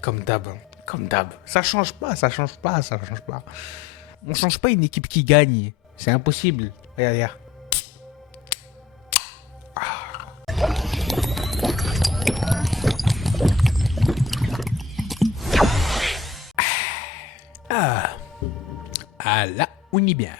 Comme d'hab, hein. Comme d'hab. Ça change pas, ça change pas, ça change pas. On change pas une équipe qui gagne. C'est impossible. Regarde, regarde. Ah. Ah là, on y est bien.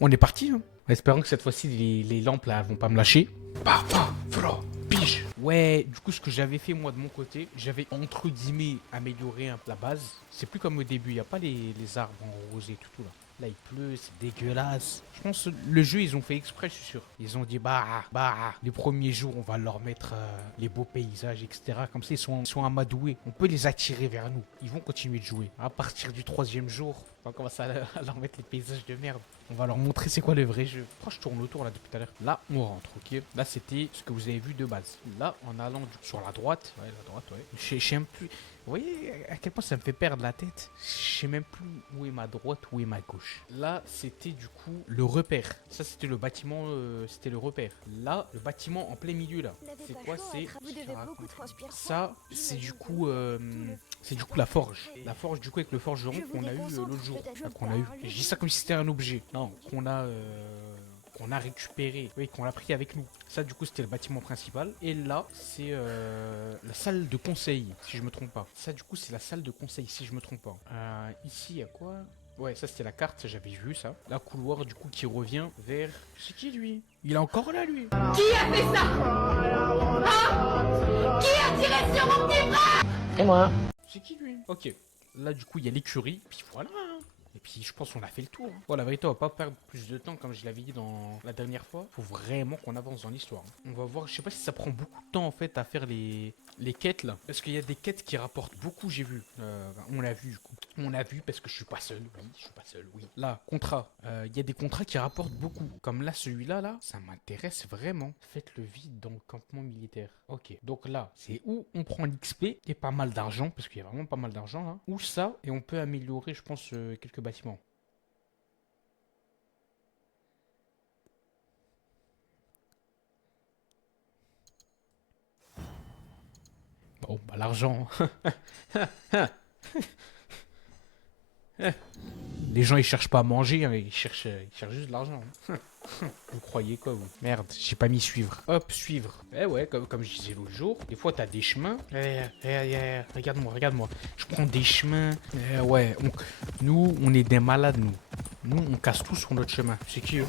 On est parti, hein. Espérons que cette fois-ci, les lampes là vont pas me lâcher. Bah, voilà, pige. Ouais, du coup, ce que j'avais fait moi de mon côté, j'avais entre guillemets amélioré un peu la base. C'est plus comme au début, il n'y a pas les arbres en rosé et tout là. Là, il pleut, c'est dégueulasse. Je pense que le jeu, ils ont fait exprès, je suis sûr. Ils ont dit, les premiers jours, on va leur mettre les beaux paysages, etc. Comme ça, ils sont amadoués. On peut les attirer vers nous. Ils vont continuer de jouer. À partir du 3e jour, on va commencer à leur mettre les paysages de merde. On va leur montrer c'est quoi le vrai jeu. Pourquoi je tourne autour là depuis tout à l'heure? Là, on rentre, ok? Là, c'était ce que vous avez vu de base. Là, en allant sur la droite. Ouais, la droite, ouais. Je sais même plus. Vous voyez à quel point ça me fait perdre la tête? Je sais même plus où est ma droite, où est ma gauche. Là, c'était du coup le repère. Ça, c'était le bâtiment, c'était le repère. Là, le bâtiment en plein milieu là. C'est quoi? C'est ça, c'est du coup, la forge. La forge du coup avec le forgeron qu'on a eu l'autre jour. Enfin, qu'on a eu. Je dis ça comme si c'était un objet. Non, qu'on a récupéré, oui, qu'on a pris avec nous. Ça, du coup, c'était le bâtiment principal. Et là, c'est la salle de conseil, si je me trompe pas. Ça, du coup, c'est la salle de conseil, si je me trompe pas. Ici, il y a quoi? Ouais, ça, c'était la carte, j'avais vu ça. La couloir, du coup, qui revient vers... C'est qui, lui? Il est encore là, lui. Qui a fait ça? Hein? Qui a tiré sur mon petit frère? Et moi. C'est qui, lui? Ok. Là, du coup, il y a l'écurie. Puis voilà, hein. Et puis je pense qu'on a fait le tour. Bon, la vérité, on va pas perdre plus de temps comme je l'avais dit dans la dernière fois. Faut vraiment qu'on avance dans l'histoire. On va voir, je sais pas si ça prend beaucoup de temps en fait à faire les quêtes là. Parce qu'il y a des quêtes qui rapportent beaucoup, j'ai vu. On l'a vu du coup. On a vu parce que je suis pas seul. Oui, je suis pas seul, oui. Là, contrat. Il y a des contrats qui rapportent beaucoup. Comme là, celui-là, là, ça m'intéresse vraiment. Faites le vide dans le campement militaire. Ok. Donc là, c'est où on prend l'XP et pas mal d'argent. Parce qu'il y a vraiment pas mal d'argent là. Ou ça, et on peut améliorer, je pense, quelques bâtiments. Bon, bah l'argent. Les gens ils cherchent pas à manger, hein, ils cherchent juste de l'argent. Hein. Vous croyez quoi vous? Merde, j'ai pas mis suivre. Hop, suivre. Eh ouais, comme je disais l'autre jour, des fois t'as des chemins. Regarde-moi, regarde-moi. Je prends des chemins. Ouais, nous on est des malades nous. Nous on casse tout sur notre chemin. C'est qui eux?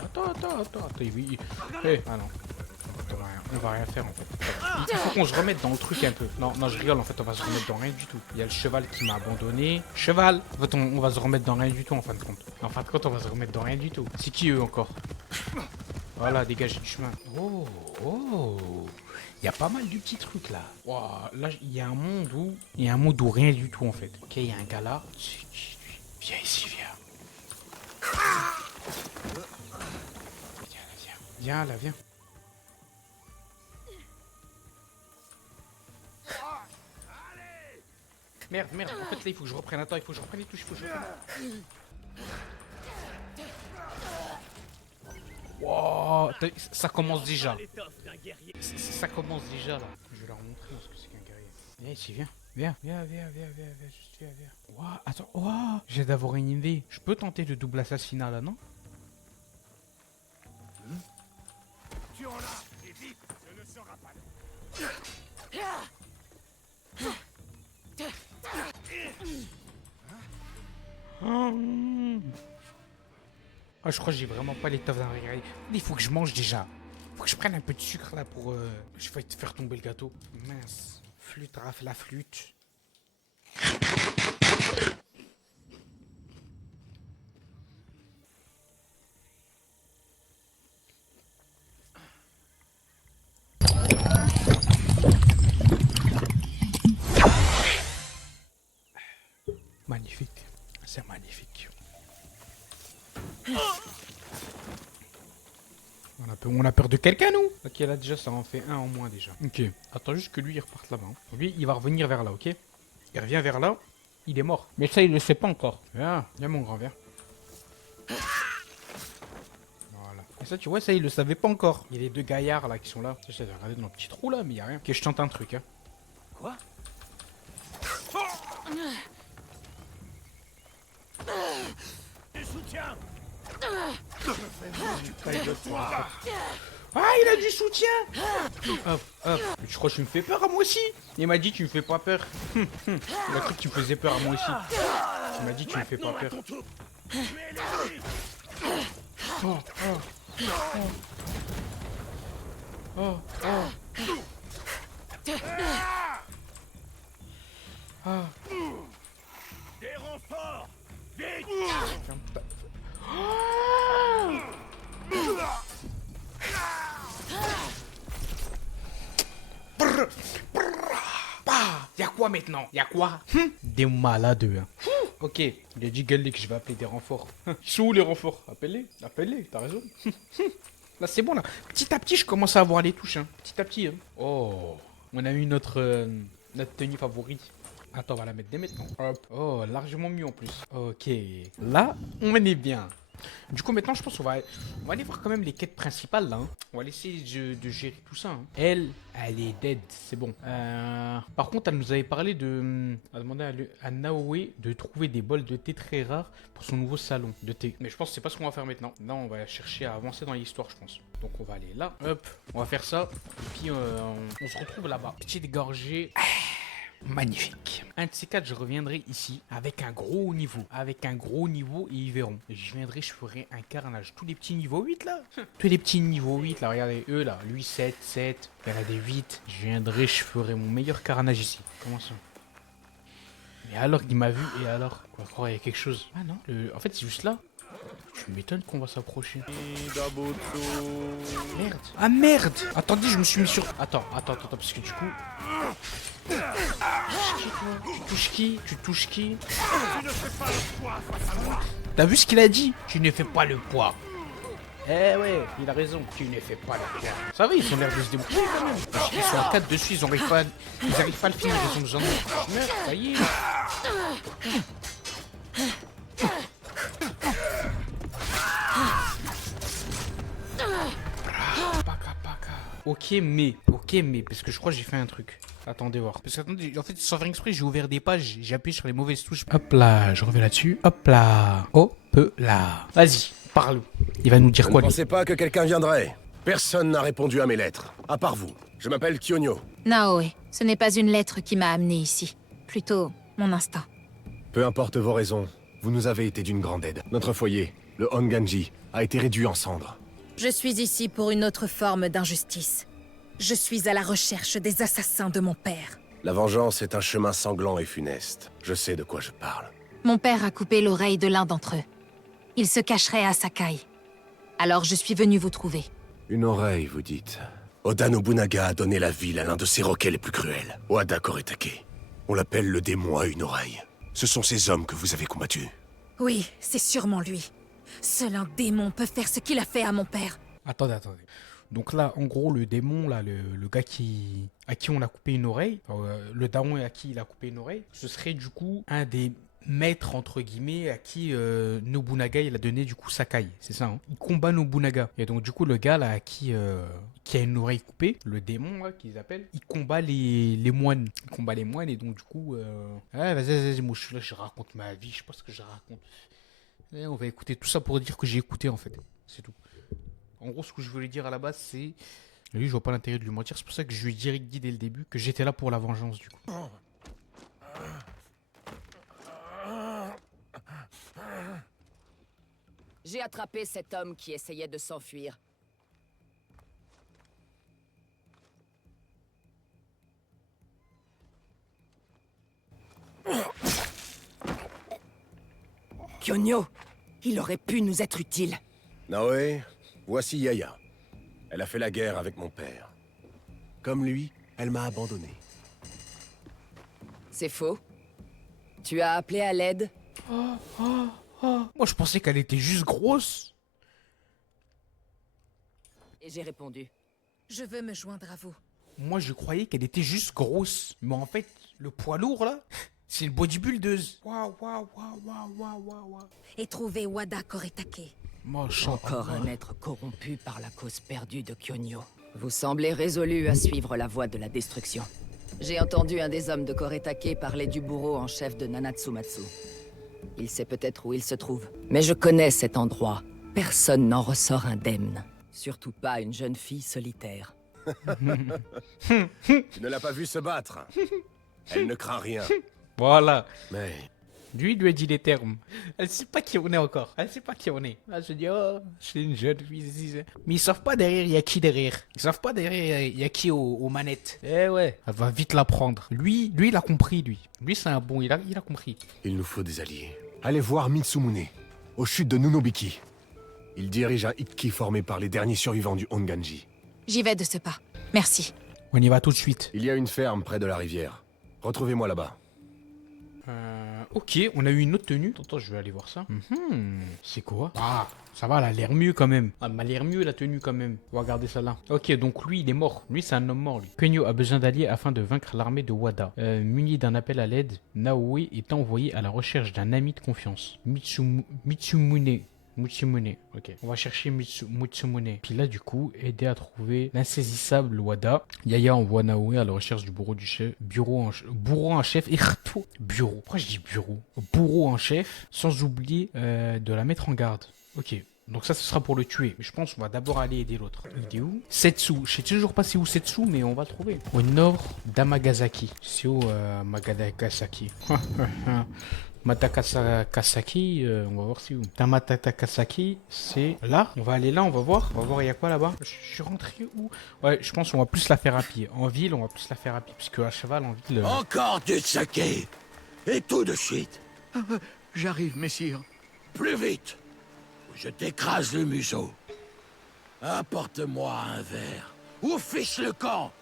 Attends. Ah non. On va rien faire en fait. Il faut qu'on se remette dans le truc un peu. Non, je rigole, en fait, on va se remettre dans rien du tout. Il y a le cheval qui m'a abandonné. Cheval! En fait, on va se remettre dans rien du tout en fin de compte. En fin de compte, on va se remettre dans rien du tout. C'est qui eux encore? Voilà, dégagez du chemin. Oh! Il y a pas mal de petits trucs là. Wow, là, il y a un monde où rien du tout en fait. Ok, il y a un gars là. Viens ici, viens. Viens là, viens. Merde, en fait là il faut que je reprenne, attends, il faut que je reprenne les touches, Wow, ça commence déjà. Ça commence déjà là. Je vais leur montrer ce que c'est qu'un guerrier. Viens ici, viens, juste viens. Wow, attends, wow, j'ai d'avoir une idée. Je peux tenter le double assassinat là, non? Ah, je crois que j'ai vraiment pas l'étoffe d'un guerrier. Il faut que je mange déjà. Faut que je prenne un peu de sucre là pour... Je vais te faire tomber le gâteau. Mince. Flûte, rafle la flûte. Magnifique. C'est magnifique. On a peur de quelqu'un, nous? Ok, là, déjà, ça en fait un en moins, déjà. Ok. Attends juste que lui, il reparte là-bas. Hein. Lui, il va revenir vers là, ok? Il revient vers là. Il est mort. Mais ça, il le sait pas encore. Viens, mon grand, viens. Voilà. Et ça, tu vois, ça, il le savait pas encore. Il y a les deux gaillards, là, qui sont là. Ça, j'avais regardé dans le petit trou, là, mais il y a rien. Ok, je tente un truc, hein. Quoi? Du soutien. Ah, il a du soutien. Hop, hop. Je crois que tu me fais peur à moi aussi. Il m'a dit tu me fais pas peur. Il a cru que tu me faisais peur à moi aussi. Il m'a dit tu me fais pas peur. Oh, oh, oh. Oh, oh. Ah. Des renforts. Vite. Y'a quoi maintenant? Y'a quoi? Des malades, hein. Ok, il a dit gueule que je vais appeler des renforts. Ils sont où les renforts? Appelle-les, appelle-les, t'as raison. Là c'est bon là. Petit à petit je commence à avoir les touches, hein. Petit à petit. Hein. Oh, on a eu notre tenue favorite. Attends, on va la mettre dès maintenant. Hop. Oh, largement mieux en plus. Ok, là on est bien. Du coup maintenant je pense qu'on va aller voir quand même les quêtes principales là. Hein. On va essayer de gérer tout ça. Hein. Elle est dead, c'est bon. Par contre elle nous avait parlé de... Elle a demandé à Naoe de trouver des bols de thé très rares pour son nouveau salon de thé. Mais je pense que c'est pas ce qu'on va faire maintenant. Là on va chercher à avancer dans l'histoire je pense. Donc on va aller là, hop, on va faire ça. Et puis on se retrouve là-bas. Petite gorgée. Magnifique. Un de ces quatre, je reviendrai ici avec un gros niveau. Avec un gros niveau et ils verront. Je viendrai, je ferai un carnage. Tous les petits niveaux 8 là. Tous les petits niveaux 8 là. Regardez eux là. Lui 7, 7. Il y en a des 8. Je viendrai, je ferai mon meilleur carnage ici. Comment ça? Et alors qu'il m'a vu et alors? On va croire qu'il y a quelque chose. Ah non. En fait c'est juste là. Tu m'étonnes qu'on va s'approcher. Merde. Ah merde. Attendez, je me suis mis sur... Attends, parce que du coup... Tu touches qui? Tu touches qui? T'as vu ce qu'il a dit? Tu ne fais pas le poids. Eh ouais, il a raison. Tu ne fais pas le poids. Ça va, ils ont l'air de se débrouiller quand même. Parce qu'ils sont à 4 dessus, ils arrivent pas à le finir. Ils ont besoin de... Merde, ça y est. Ok mais, parce que je crois que j'ai fait un truc. Attendez voir. Parce que attendez, en fait, sans faire exprès, j'ai ouvert des pages, j'ai appuyé sur les mauvaises touches. Hop là, je reviens là-dessus. Hop là. Hop là. Vas-y, parle. Il va nous dire quoi Je ne lui? pensais pas que quelqu'un viendrait. Personne n'a répondu à mes lettres, à part vous. Je m'appelle Kyonyo. Naoe, ce n'est pas une lettre qui m'a amené ici. Plutôt, mon instinct. Peu importe vos raisons, vous nous avez été d'une grande aide. Notre foyer, le Honganji, a été réduit en cendres. Je suis ici pour une autre forme d'injustice. Je suis à la recherche des assassins de mon père. La vengeance est un chemin sanglant et funeste. Je sais de quoi je parle. Mon père a coupé l'oreille de l'un d'entre eux. Il se cacherait à Sakai. Alors je suis venu vous trouver. Une oreille, vous dites. Oda Nobunaga a donné la ville à l'un de ses roquets les plus cruels, Wada Koretake. On l'appelle le démon à une oreille. Ce sont ces hommes que vous avez combattus. Oui, c'est sûrement lui. Seul un démon peut faire ce qu'il a fait à mon père. Attendez. Donc là, en gros, le démon, là, le gars à qui on a coupé une oreille, le daron à qui il a coupé une oreille, ce serait du coup un des maîtres, entre guillemets, à qui Nobunaga, il a donné du coup Sakai, c'est ça, hein. Il combat Nobunaga. Et donc du coup, le gars là, qui a une oreille coupée, le démon là, qu'ils appellent, il combat les moines. Il combat les moines et donc du coup... Ouais, vas-y, moi je suis là, je raconte ma vie, je sais pas ce que je raconte. Et on va écouter tout ça pour dire que j'ai écouté en fait, c'est tout. En gros, ce que je voulais dire à la base, c'est... Lui, je vois pas l'intérêt de lui mentir. C'est pour ça que je lui ai direct dit dès le début que j'étais là pour la vengeance, du coup. J'ai attrapé cet homme qui essayait de s'enfuir. Kyonyo, il aurait pu nous être utile. Naoe, voici Yaya. Elle a fait la guerre avec mon père. Comme lui, elle m'a abandonné. C'est faux. Tu as appelé à l'aide? Moi, je pensais qu'elle était juste grosse. Et j'ai répondu. Je veux me joindre à vous. Moi, je croyais qu'elle était juste grosse. Mais en fait, le poids lourd, là, c'est une bodybuildeuse. Waouh. Et trouver Wada Koretake. Encore un être corrompu par la cause perdue de Kyonyo. Vous semblez résolu à suivre la voie de la destruction. J'ai entendu un des hommes de Koretake parler du bourreau en chef de Nanatsumatsu. Il sait peut-être où il se trouve. Mais je connais cet endroit. Personne n'en ressort indemne. Surtout pas une jeune fille solitaire. Tu ne l'as pas vue se battre. Elle ne craint rien. Voilà. Mais Lui a dit les termes. Elle sait pas qui on est encore. Elle sait pas qui on est. Elle se dit, oh, c'est une jeune fille. Mais ils savent pas derrière, il y a qui derrière. Ils savent pas derrière, il y a qui aux manettes. Eh ouais. Elle va vite l'apprendre. Lui, il a compris, lui. Lui, c'est un bon, il a compris. il nous faut des alliés. Allez voir Mitsumune, aux chutes de Nunobiki. Il dirige un Ikki formé par les derniers survivants du Honganji. J'y vais de ce pas. Merci. On y va tout de suite. Il y a une ferme près de la rivière. Retrouvez-moi là-bas. Ok, on a eu une autre tenue. Attends, je vais aller voir ça. C'est quoi? Ah, ça va, elle a l'air mieux quand même. Elle m'a l'air mieux la tenue quand même. On va regarder ça là. Ok, donc lui, il est mort. Lui, c'est un homme mort, lui. Kenyo a besoin d'alliés afin de vaincre l'armée de Wada. Muni d'un appel à l'aide, Naoe est envoyé à la recherche d'un ami de confiance. Mitsumune. Ok. On va chercher Mitsumune. Puis là, du coup, aider à trouver l'insaisissable Wada. Yaya envoie Naoe à la recherche du bourreau du chef. Bourreau en chef. Et bureau. Pourquoi je dis bureau? Bourreau en chef. Sans oublier de la mettre en garde. Ok. Donc ça, ce sera pour le tuer. Mais je pense qu'on va d'abord aller aider l'autre. Il est où? Setsu. Je sais toujours pas c'est où Setsu, mais on va le trouver. Au nord d'Amagasaki. C'est où Magadakasaki? Matatakasaki, on va voir si où. Tamatakasaki, c'est là. On va aller là, on va voir. On va voir, il y a quoi là-bas. Je suis rentré où? Ouais, je pense qu'on va plus la faire à pied. En ville, on va plus la faire à pied. Puisque à cheval, en ville. Encore du saké. Et tout de suite. J'arrive, messire. Plus vite. Ou je t'écrase le museau. Apporte-moi un verre. Ou fiche le camp.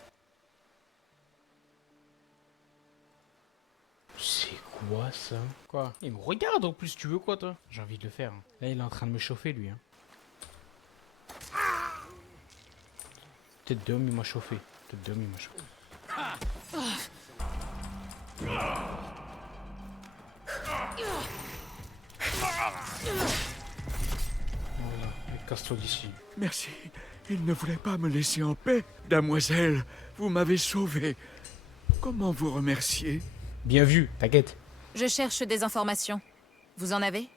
C'est quoi ça? Quoi? Il me regarde en plus, tu veux quoi toi? J'ai envie de le faire. Hein. Là, il est en train de me chauffer lui. Hein. Tête d'homme, il m'a chauffé. Tête d'homme, il m'a chauffé. Voilà, casse-toi d'ici. Merci. Il ne voulait pas me laisser en paix. Damoiselle, vous m'avez sauvé. Comment vous remercier? Bien vu, t'inquiète. Je cherche des informations. Vous en avez?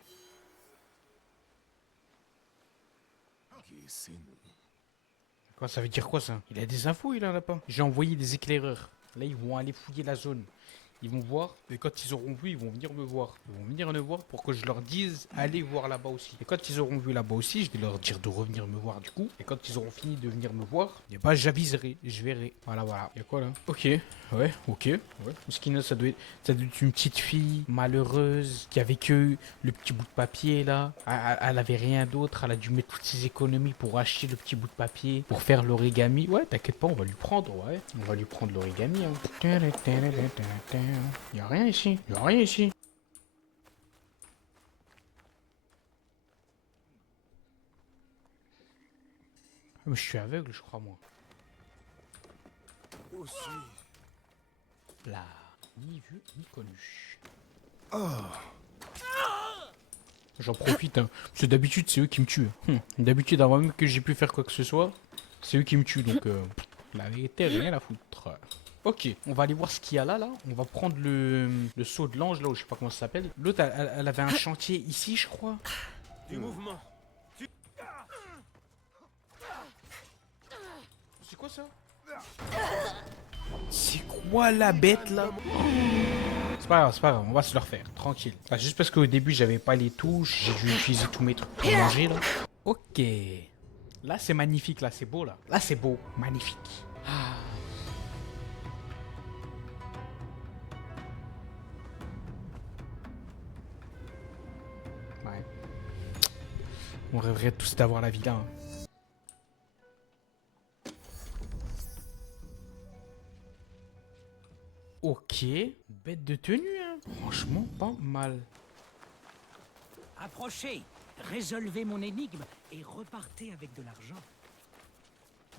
Quoi, ça veut dire quoi ça? Il a des infos, il en a pas. J'ai envoyé des éclaireurs. Là, ils vont aller fouiller la zone. Ils vont voir, et quand ils auront vu, ils vont venir me voir. Ils vont venir me voir pour que je leur dise, allez voir là-bas aussi. Et quand ils auront vu là-bas aussi, je vais leur dire de revenir me voir du coup. Et quand ils auront fini de venir me voir, et bah j'aviserai, je verrai. Voilà, voilà. Y'a quoi là? Ok, ouais, ok. Ouais. Skina, ça doit être une petite fille malheureuse qui avait que le petit bout de papier là. Elle avait rien d'autre, elle a dû mettre toutes ses économies pour acheter le petit bout de papier, pour faire l'origami. Ouais, t'inquiète pas, on va lui prendre, ouais. On va lui prendre l'origami, hein. Y'a rien ici. Y'a rien ici. Ah, mais je suis aveugle, je crois, moi. Là, ni vu, ni connu. J'en profite, hein. Parce que d'habitude, c'est eux qui me tuent. D'habitude, avant même que j'ai pu faire quoi que ce soit, c'est eux qui me tuent. Donc, la vérité, rien à foutre. Ok, on va aller voir ce qu'il y a là, là. On va prendre le saut de l'ange, là, où je sais pas comment ça s'appelle. L'autre, elle avait un chantier ici, je crois. Du mouvement. C'est quoi ça? C'est quoi la bête, là? C'est pas grave, on va se le refaire, tranquille. Enfin, juste parce qu'au début, j'avais pas les touches, j'ai dû utiliser tous mes trucs pour manger, là. Ok. Là, c'est magnifique, là, c'est beau, là. Là, c'est beau, magnifique. Ah. Ouais. On rêverait tous d'avoir la villa. Hein. Ok. Bête de tenue, hein. Franchement, pas mal. Approchez, résolvez mon énigme et repartez avec de l'argent.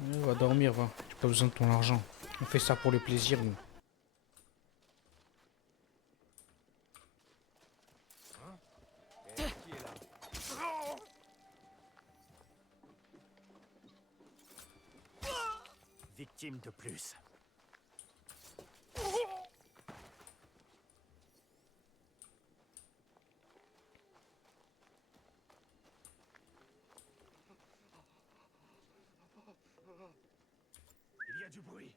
Ouais, va dormir, va. J'ai pas besoin de ton argent. On fait ça pour le plaisir, nous. Victime de plus. du bruit.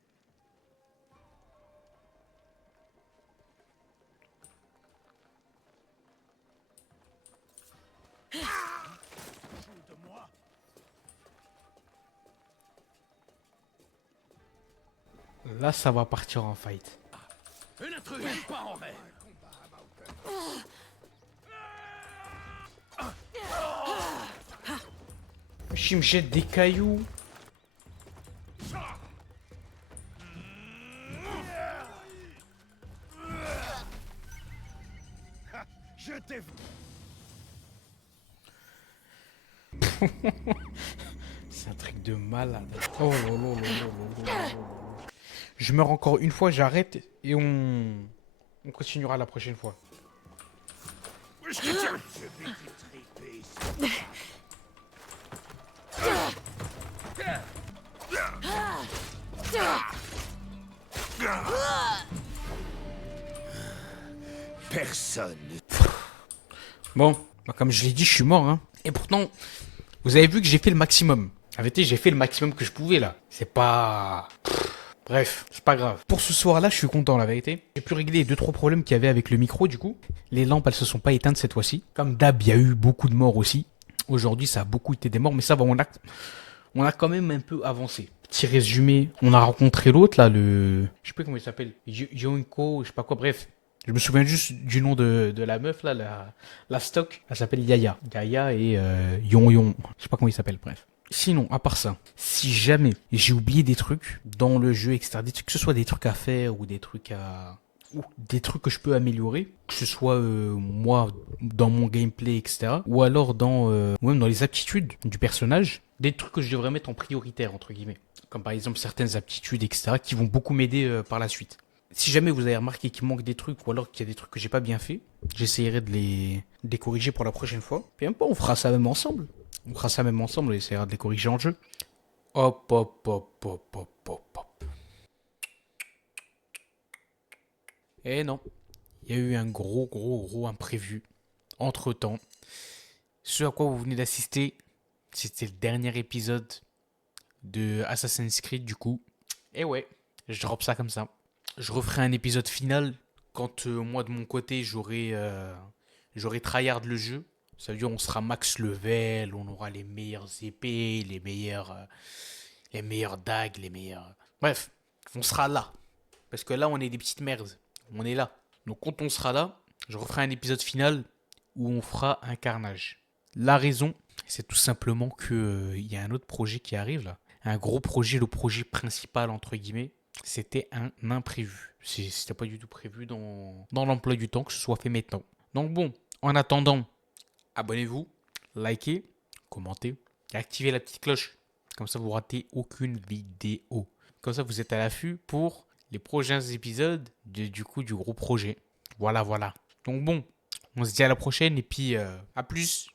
Joue de moi. Là, ça va partir en fight. Une intruse, pas en rêve. Il me jette des cailloux. Je t'ai vu. C'est un truc de malade. Oh là là là là là là là. Je meurs encore une fois, j'arrête et on continuera la prochaine fois. Je te tiens. Je vais t'étriper ici. Personne. Bon, bah, comme je l'ai dit, je suis mort. Hein. Et pourtant, vous avez vu que j'ai fait le maximum. En vérité, j'ai fait le maximum que je pouvais là. C'est pas... Bref, c'est pas grave. Pour ce soir-là, je suis content, la vérité. J'ai pu régler les 2-3 problèmes qu'il y avait avec le micro, du coup. Les lampes, elles se sont pas éteintes cette fois-ci. Comme d'hab, il y a eu beaucoup de morts aussi. Aujourd'hui, ça a beaucoup été des morts, mais ça va, on a quand même un peu avancé. Petit résumé, on a rencontré l'autre, là, le... Je sais pas comment il s'appelle. Yonko, je sais pas quoi, bref. Je me souviens juste du nom de la meuf, là, la stock. Elle s'appelle Yaya. Yaya et Yon. Je sais pas comment il s'appelle, bref. Sinon, à part ça, si jamais j'ai oublié des trucs dans le jeu, etc., que ce soit des trucs à faire ou des trucs ou des trucs que je peux améliorer, que ce soit moi dans mon gameplay, etc., ou alors ou même dans les aptitudes du personnage, des trucs que je devrais mettre en prioritaire, entre guillemets. Comme par exemple certaines aptitudes, etc., qui vont beaucoup m'aider par la suite. Si jamais vous avez remarqué qu'il manque des trucs ou alors qu'il y a des trucs que j'ai pas bien fait, j'essayerai de les corriger pour la prochaine fois. Et même pas, on fera ça même ensemble. On fera ça même ensemble et essaiera de les corriger en jeu. Hop, hop, hop, hop, hop, hop, hop. Et non, il y a eu un gros imprévu. Entre-temps, ce à quoi vous venez d'assister, c'était le dernier épisode de Assassin's Creed du coup. Et ouais, je drop ça comme ça. Je referai un épisode final quand moi de mon côté j'aurai tryhard le jeu. Ça veut dire on sera max level, on aura les meilleures épées, les meilleures dagues, les meilleurs... Bref, on sera là. Parce que là on est des petites merdes. On est là. Donc quand on sera là, je referai un épisode final où on fera un carnage. La raison, c'est tout simplement que il y a un autre projet qui arrive là. Un gros projet, le projet principal entre guillemets. C'était un imprévu. C'était pas du tout prévu dans l'emploi du temps que ce soit fait maintenant. Donc bon, en attendant, abonnez-vous, likez, commentez et activez la petite cloche. Comme ça, vous ratez aucune vidéo. Comme ça, vous êtes à l'affût pour les prochains épisodes du gros projet. Voilà. Donc bon, on se dit à la prochaine et puis à plus.